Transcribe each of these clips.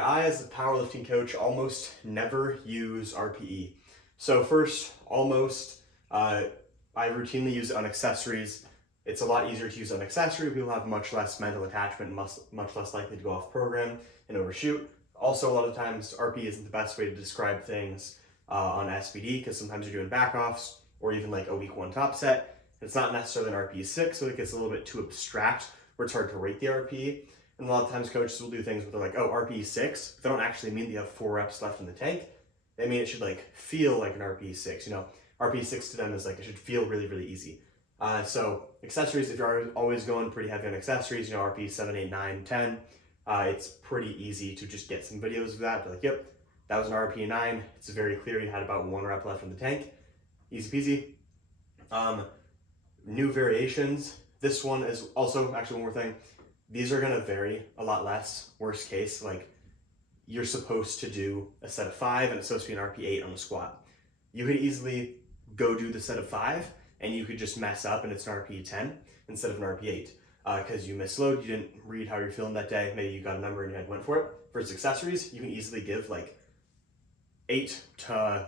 right, I as a powerlifting coach almost never use RPE. So first, I routinely use it on accessories. It's a lot easier to use on accessory. People have much less mental attachment and much less likely to go off program and overshoot. Also, a lot of times RPE isn't the best way to describe things on SBD because sometimes you're doing back offs or even like a week one top set. It's not necessarily an RPE 6, so it gets a little bit too abstract where it's hard to rate the RPE. And a lot of times coaches will do things where they're like, oh, RPE 6. They don't actually mean that you have 4 reps left in the tank. They mean it should like feel like an RPE 6. You know, RPE 6 to them is like it should feel really, really easy. So accessories, if you're always going pretty heavy on accessories, you know, RPE 7, 8, 9, 10, it's pretty easy to just get some videos of that. Be like, yep, that was an RPE 9. It's very clear you had about 1 rep left in the tank. Easy peasy. New variations. This one is also, actually one more thing. These are gonna vary a lot less. Worst case, like you're supposed to do a set of 5 and it's supposed to be an RPE 8 on the squat. You could easily go do the set of 5 and you could just mess up and it's an RPE 10 instead of an RPE 8 because you misload, you didn't read how you're feeling that day, maybe you got a number and you went for it. Versus accessories, you can easily give like 8 to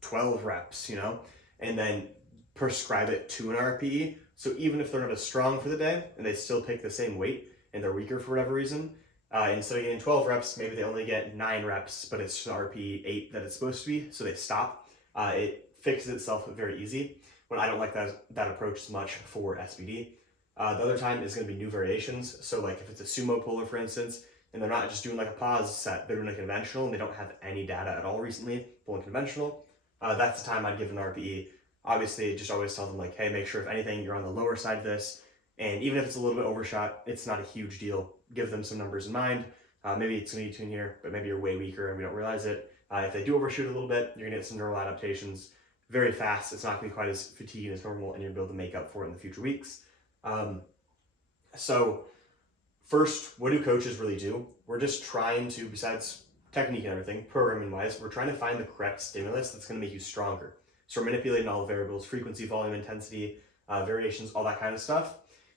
12 reps, you know, and then prescribe it to an RPE. So even if they're not as strong for the day and they still pick the same weight and they're weaker for whatever reason, instead of getting 12 reps, maybe they only get 9 reps, but it's the RPE 8 that it's supposed to be, so they stop. It fixes itself very easy. When I don't like that approach as much for SBD. The other time is going to be new variations. So like if it's a sumo puller, for instance, and they're not just doing like a pause set, they're doing a conventional and they don't have any data at all recently pulling conventional, that's the time I'd give an RPE. Obviously, just always tell them like, hey, make sure if anything, you're on the lower side of this. And even if it's a little bit overshot, it's not a huge deal. Give them some numbers in mind. Maybe it's going to be tuned here, but maybe you're way weaker and we don't realize it. If they do overshoot a little bit, you're going to get some neural adaptations very fast. It's not going to be quite as fatiguing as normal and you'll be able to make up for it in the future weeks. So first, what do coaches really do? We're just trying to, besides technique and everything, programming wise, we're trying to find the correct stimulus that's going to make you stronger. So we're manipulating all the variables, frequency, volume, intensity, variations, all that kind of stuff.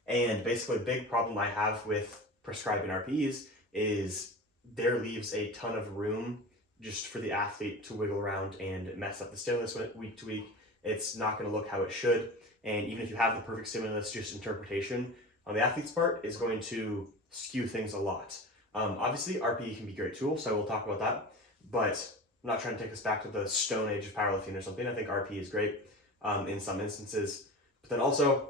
And basically a big problem I have with prescribing RPEs is there leaves a ton of room just for the athlete to wiggle around and mess up the stimulus week to week. It's not going to look how it should. And even if you have the perfect stimulus, just interpretation on the athlete's part is going to skew things a lot. Obviously, RPE can be a great tool, so I will talk about that. But I'm not trying to take us back to the stone age of powerlifting or something. I think RPE is great in some instances. But then also,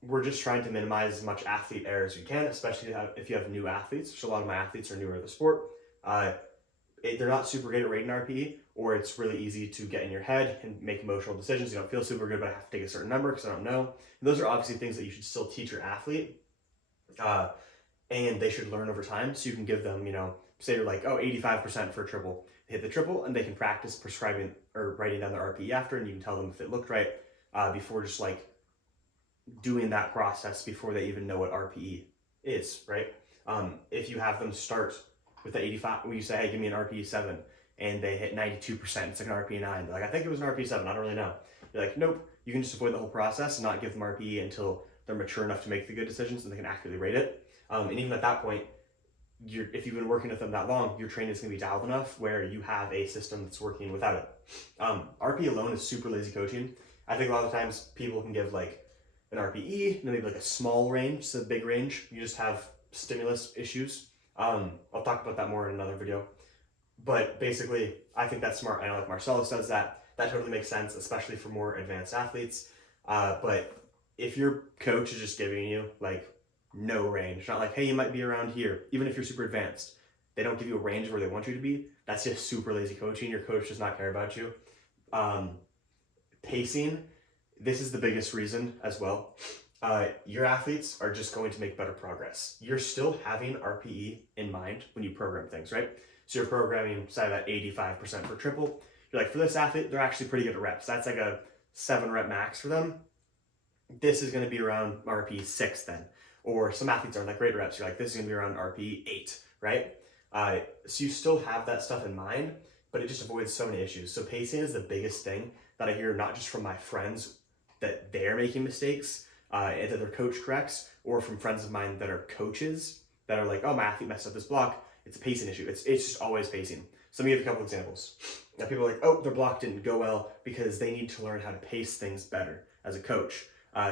we're just trying to minimize as much athlete error as we can, especially if you have new athletes, which a lot of my athletes are newer to the sport. They're not super great at rating RPE, or it's really easy to get in your head and make emotional decisions. You don't feel super good, but I have to take a certain number because I don't know. And those are obviously things that you should still teach your athlete, and they should learn over time. So you can give them, you know, say you're like, oh, 85% for a triple. They hit the triple, and they can practice prescribing or writing down the RPE after, and you can tell them if it looked right before just like doing that process before they even know what RPE is, right? If you have them start with the 85, when you say, hey, give me an RPE 7, and they hit 92%, it's like an RPE 9. They're like, I think it was an RPE 7, I don't really know. You're like, nope, you can just avoid the whole process and not give them RPE until they're mature enough to make the good decisions and they can accurately rate it. And even at that point, if you've been working with them that long, your training is going to be dialed enough where you have a system that's working without it. RPE alone is super lazy coaching. I think a lot of times people can give like an RPE, and then maybe like a small range, so a big range. You just have stimulus issues. I'll talk about that more in another video. But basically, I think that's smart. I know like Marcellus does that. That totally makes sense, especially for more advanced athletes. But if your coach is just giving you like no range, not like, hey, you might be around here, even if you're super advanced, they don't give you a range where they want you to be, that's just super lazy coaching. Your coach does not care about you. Pacing, this is the biggest reason as well. Your athletes are just going to make better progress. You're still having RPE in mind when you program things, right? So you're programming, say that 85% for triple. You're like, for this athlete, they're actually pretty good at reps. That's like a 7 rep max for them. This is going to be around RPE 6 then. Or some athletes aren't like great reps. You're like, this is going to be around RPE 8, right? So you still have that stuff in mind, but it just avoids so many issues. So pacing is the biggest thing that I hear, not just from my friends that they're making mistakes, and that their coach corrects, or from friends of mine that are coaches that are like, oh, my athlete messed up this block. It's a pacing issue. It's just always pacing. So let me give a couple examples. Now people are like, oh, their block didn't go well because they need to learn how to pace things better as a coach.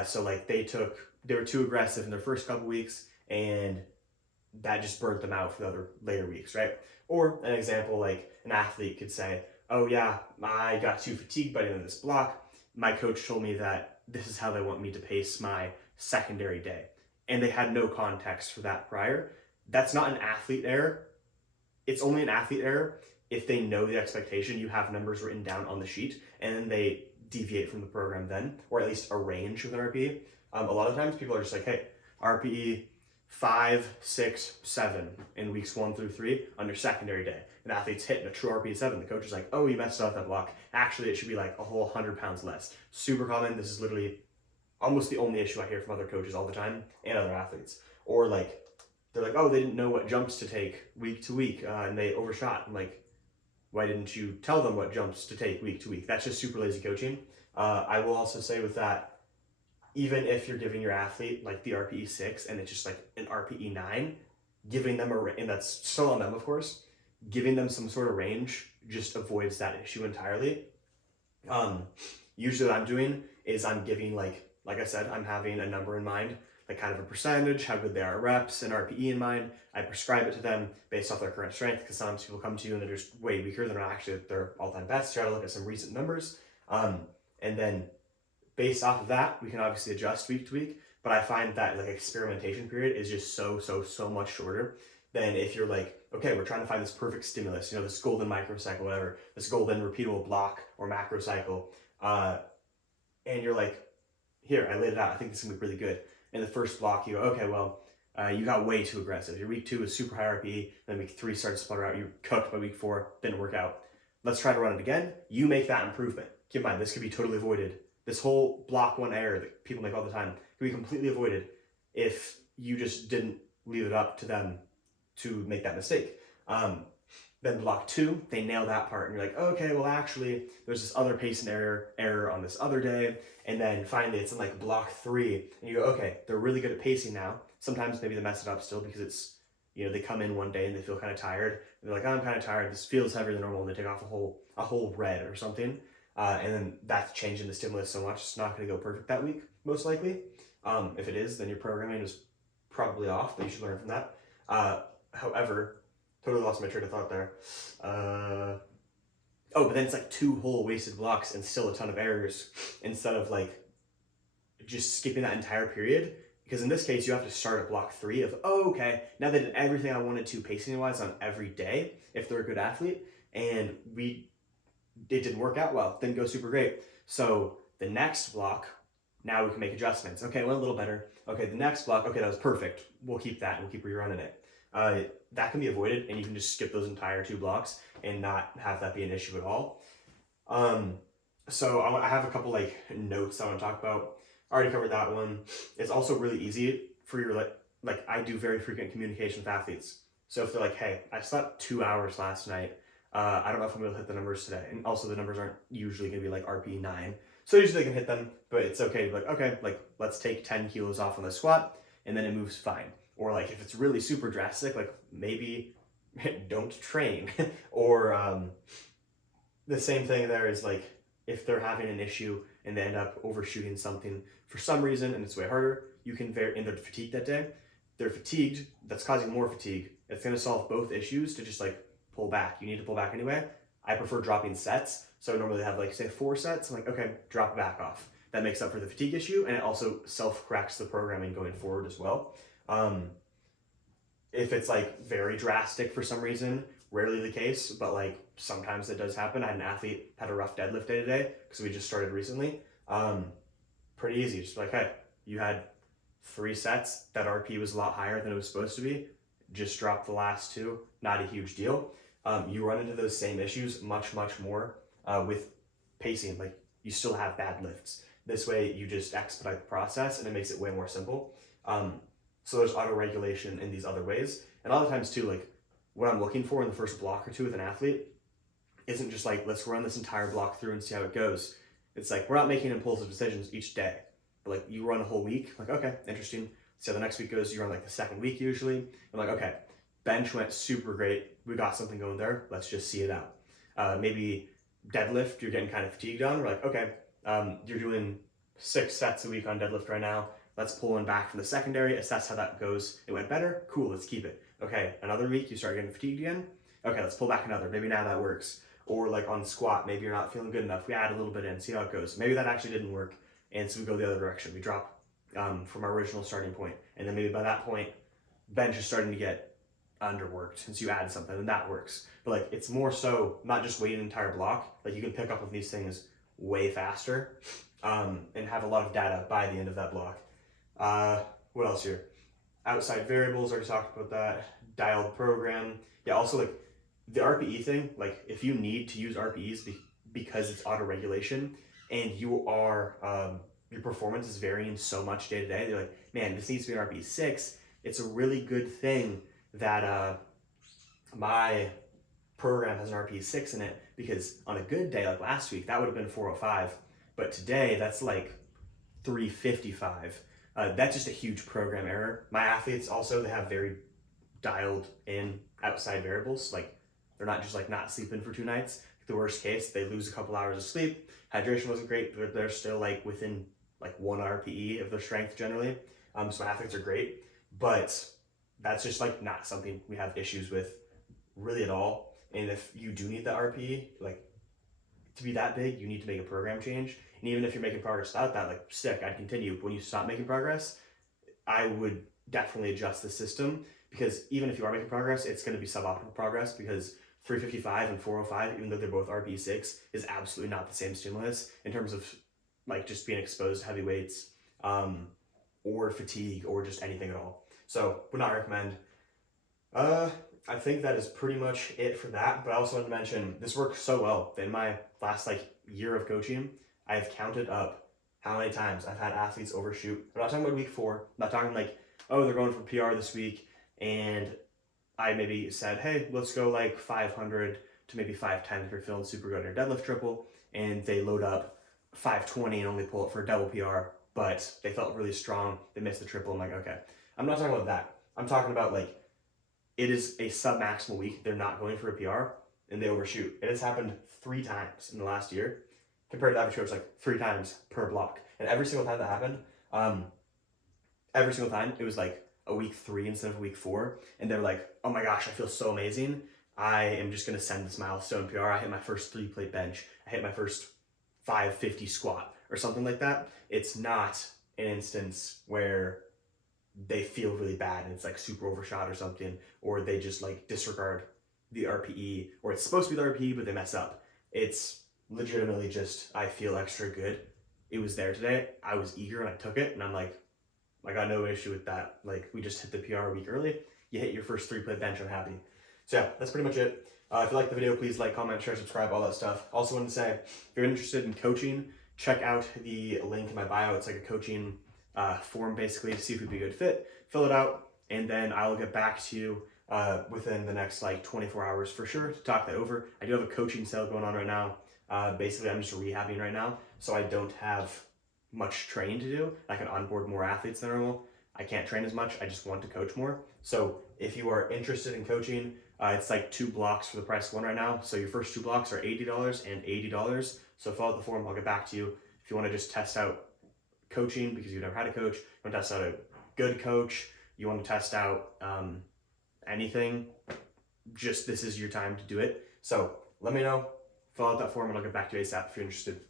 So like they were too aggressive in their first couple weeks, and that just burnt them out for the other later weeks, right? Or an example, like an athlete could say, oh yeah, I got too fatigued by the end of this block. My coach told me that this is how they want me to pace my secondary day. And they had no context for that prior. That's not an athlete error. It's only an athlete error if they know the expectation, you have numbers written down on the sheet, and then they deviate from the program then, or at least a range with an RPE. A lot of times people are just like, hey, RPE 5, 6, 7 in weeks 1 through 3 on your secondary day. An athlete's hitting a true RPE 7. The coach is like, oh, you messed up that block. Actually, it should be like a whole 100 pounds less. Super common. This is literally almost the only issue I hear from other coaches all the time and other athletes. Or like, they're like, oh, they didn't know what jumps to take week to week and they overshot. I'm like, why didn't you tell them what jumps to take week to week? That's just super lazy coaching. I will also say with that, even if you're giving your athlete like the RPE 6 and it's just like an RPE 9, giving them and that's still on them, of course, giving them some sort of range just avoids that issue entirely. Usually what I'm doing is I'm giving like I said, I'm having a number in mind, like kind of a percentage, how good they are at reps, and RPE in mind. I prescribe it to them based off their current strength, because sometimes people come to you and they're just way weaker. They're not actually at their all-time best. Try to look at some recent numbers. And then based off of that, we can obviously adjust week to week. But I find that like experimentation period is just so much shorter than if you're like, okay, we're trying to find this perfect stimulus, this golden microcycle, whatever, this golden repeatable block or macro cycle. And you're like, here, I laid it out. I think this is going to be really good. In the first block, you go, okay, well, you got way too aggressive. Your week 2 is super high RPE, then week 3 started to sputter out. You cooked by week 4, didn't work out. Let's try to run it again. You make that improvement. Keep in mind, this could be totally avoided. This whole block 1 error that people make all the time could be completely avoided if you just didn't leave it up to them to make that mistake. Then block 2, they nail that part, and you're like, okay, well, actually, there's this other pacing error on this other day. And then finally, it's in like block 3, and you go, okay, they're really good at pacing now. Sometimes maybe they mess it up still because it's, they come in one day and they feel kind of tired. And they're like, oh, I'm kind of tired. This feels heavier than normal. And they take off a whole red or something. And then that's changing the stimulus so much. It's not going to go perfect that week, most likely. If it is, then your programming is probably off, but you should learn from that. However, totally lost my train of thought there. But then it's like 2 whole wasted blocks and still a ton of errors instead of like just skipping that entire period. Because in this case, you have to start at block 3 of, oh, okay, now they did everything I wanted to pacing-wise on every day, if they're a good athlete, and it didn't work out well, didn't go super great. So the next block, now we can make adjustments. Okay, went a little better. Okay, the next block, okay, that was perfect. We'll keep that and we'll keep rerunning it. That can be avoided, and you can just skip those entire 2 blocks and not have that be an issue at all. So I have a couple like notes I want to talk about. I already covered that one. It's also really easy for your like I do very frequent communication with athletes. So if they're like, hey, I slept 2 hours last night. I don't know if I'm able to hit the numbers today. And also the numbers aren't usually going to be like RPE 9. So usually they can hit them, but it's okay to be like, okay, like let's take 10 kilos off on the squat and then it moves fine. Or like if it's really super drastic, like maybe don't train. Or the same thing there is like if they're having an issue and they end up overshooting something for some reason and it's way harder, you can and they're fatigued that day. They're fatigued, that's causing more fatigue. It's going to solve both issues to just like pull back. You need to pull back anyway. I prefer dropping sets. So normally they have like say 4 sets. I'm like, okay, drop it back off. That makes up for the fatigue issue, and it also self-corrects the programming going forward as well. If it's like very drastic for some reason, rarely the case, but like sometimes it does happen. I had an athlete had a rough deadlift day today because we just started recently. Pretty easy, just like, hey, you had 3 sets, that RP was a lot higher than it was supposed to be. Just drop the last 2, not a huge deal. You run into those same issues much more with pacing. Like you still have bad lifts. This way you just expedite the process and it makes it way more simple. So there's auto-regulation in these other ways. And a lot of times too, like what I'm looking for in the first block or 2 with an athlete isn't just like, let's run this entire block through and see how it goes. It's like, we're not making impulsive decisions each day. But like you run a whole week, like, okay, interesting. See how the next week goes. You run like the second week usually. I'm like, okay, bench went super great. We got something going there. Let's just see it out. Maybe deadlift, you're getting kind of fatigued on. We're like, okay, you're doing 6 sets a week on deadlift right now. Let's pull one back from the secondary, assess how that goes. It went better, cool, let's keep it. Okay, another week, you start getting fatigued again. Okay, let's pull back another. Maybe now that works. Or like on squat, maybe you're not feeling good enough. We add a little bit in, see how it goes. Maybe that actually didn't work, and so we go the other direction. We drop from our original starting point, and then maybe by that point, bench is starting to get underworked, and so you add something, and that works. But like, it's more so not just wait an entire block. Like, you can pick up on these things way faster, and have a lot of data by the end of that block. What else here? Outside variables, already talked about that. Dialed program. Yeah, also like the RPE thing, like if you need to use RPEs because it's auto-regulation and you are, your performance is varying so much day to day, they're like, man, this needs to be an RPE 6. It's a really good thing that my program has an RPE 6 in it, because on a good day, like last week, that would have been 405. But today, that's like 355. That's just a huge program error. My athletes also, they have very dialed in outside variables. Like, they're not just like not sleeping for 2 nights. The worst case, they lose a couple hours of sleep. Hydration wasn't great, but they're still like within like 1 RPE of their strength generally. So my athletes are great, but that's just like not something we have issues with really at all. And if you do need the RPE, like to be that big, you need to make a program change. And even if you're making progress without that, like sick, I'd continue. But when you stop making progress, I would definitely adjust the system, because even if you are making progress, it's going to be suboptimal progress, because 355 and 405, even though they're both RPE 6, is absolutely not the same stimulus in terms of like just being exposed to heavy weights, or fatigue, or just anything at all. So would not recommend. I think that is pretty much it for that. But I also wanted to mention, this worked so well that in my last like year of coaching, I've counted up how many times I've had athletes overshoot. I'm not talking about week 4. I'm not talking like, oh, they're going for PR this week, and I maybe said, hey, let's go like 500 to maybe 510 if you're feeling super good in your deadlift triple, and they load up 520 and only pull it for a double PR, but they felt really strong. They missed the triple. I'm like, okay. I'm not talking about that. I'm talking about like, it is a sub-maximal week. They're not going for a PR and they overshoot. It has happened 3 times in the last year, compared to the average coach, like 3 times per block. And every single time that happened, every single time it was like a week 3 instead of a week 4. And they're like, oh my gosh, I feel so amazing. I am just going to send this milestone PR. I hit my first 3-plate bench. I hit my first 550 squat or something like that. It's not an instance where they feel really bad and it's like super overshot or something, or they just like disregard the RPE, or it's supposed to be the RPE but they mess up. It's legitimately just, I feel extra good. It was there today. I was eager and I took it, and I'm like, I got no issue with that. Like, we just hit the PR a week early. You hit your first 3-plate bench, I'm happy. So yeah, that's pretty much it. If you like the video, please like, comment, share, subscribe, all that stuff. Also wanted to say, if you're interested in coaching, check out the link in my bio. It's like a coaching form basically to see if it'd be a good fit. Fill it out, and then I'll get back to you within the next like 24 hours for sure to talk that over. I do have a coaching sale going on right now. Basically, I'm just rehabbing right now, so I don't have much training to do. I can onboard more athletes than normal. I can't train as much. I just want to coach more. So if you are interested in coaching, it's like 2 blocks for the price of 1 right now. So your first 2 blocks are $80 and $80. So fill out the form. I'll get back to you. If you want to just test out coaching because you've never had a coach, you want to test out a good coach, you want to test out anything, just this is your time to do it. So let me know. Fill out that form and I'll get back to you ASAP if you're interested.